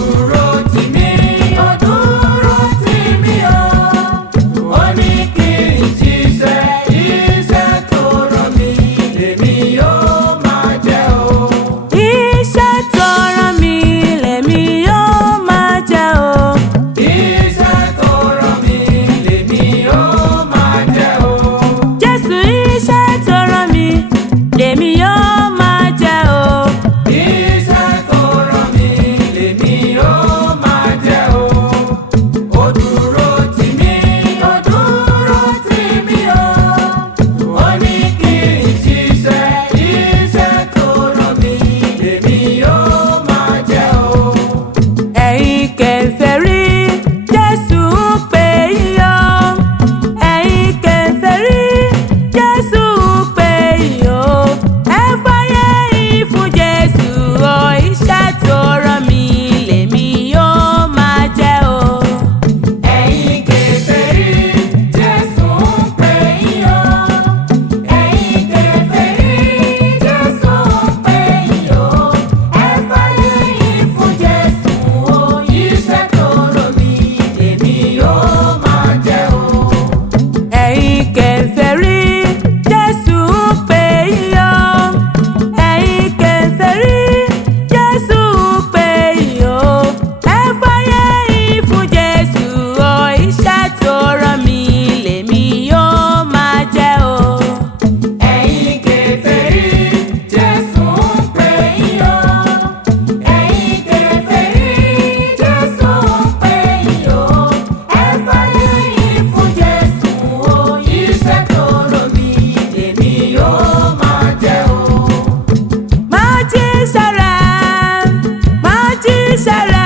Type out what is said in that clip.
dúró tì mí, ó dúró tì mí o. Ó ní kí n ṣiṣẹ́, iṣẹ́ tó rán mi lèmi yóò máa jẹ́ o. Iṣẹ́ tó rán mi lèmi yóò máa jẹ́ o. Iṣẹ́ tó rán mi lèmi yóò máa jẹ́ o. Jésù, iṣẹ́ tó rán mi lèmi yóò máa jẹ́ o. Iṣẹ́ tó rán mi lèmi yóò máa jẹ́ o. Ó dúró tì mí, ó dúró tì mí o. Ó ní kí n ṣiṣẹ́, iṣẹ́ tó rán mi lèmi yóò máa jẹ́ o. Ẹ̀yin kèfèrí, Jésù ń pè yín o. Ẹ̀yin kèfèrí, Jésù ń pè yín o. Ẹ fàyè yín fún Jésù o. Iṣẹ́ tó rán mi lèmi yóò máa jẹ́ o. Ẹ̀yin kèfèrí, Jésù ń pè yín o. Ẹ̀yin kèfèrí, Jésù ń pè yín o. Ẹ fàyè yín fún Jésù o. Iṣẹ́ tó rán mi lèmi yóò máa jẹ́ o. Ẹ̀yin kèfèrí, Jésù ń pè yín o. Ẹ̀yin kèfèrí, Jésù ń pè yín o. Ẹ fàyè yín fún Jésù o. Iṣẹ́ tó rán mi lèmi yóò máa jẹ́ o. Ẹ̀yin kèfèrí, Jésù ń pè yín o. Ẹ̀yin kèfèrí, Jésù ń pè yín o. Ẹ fàyè yín fún Jésù o. Iṣẹ́ tó rán mi lèmi yóò máa jẹ́ o. Máa jíṣẹ́ rẹ̀, máa jíṣẹ́ rẹ̀.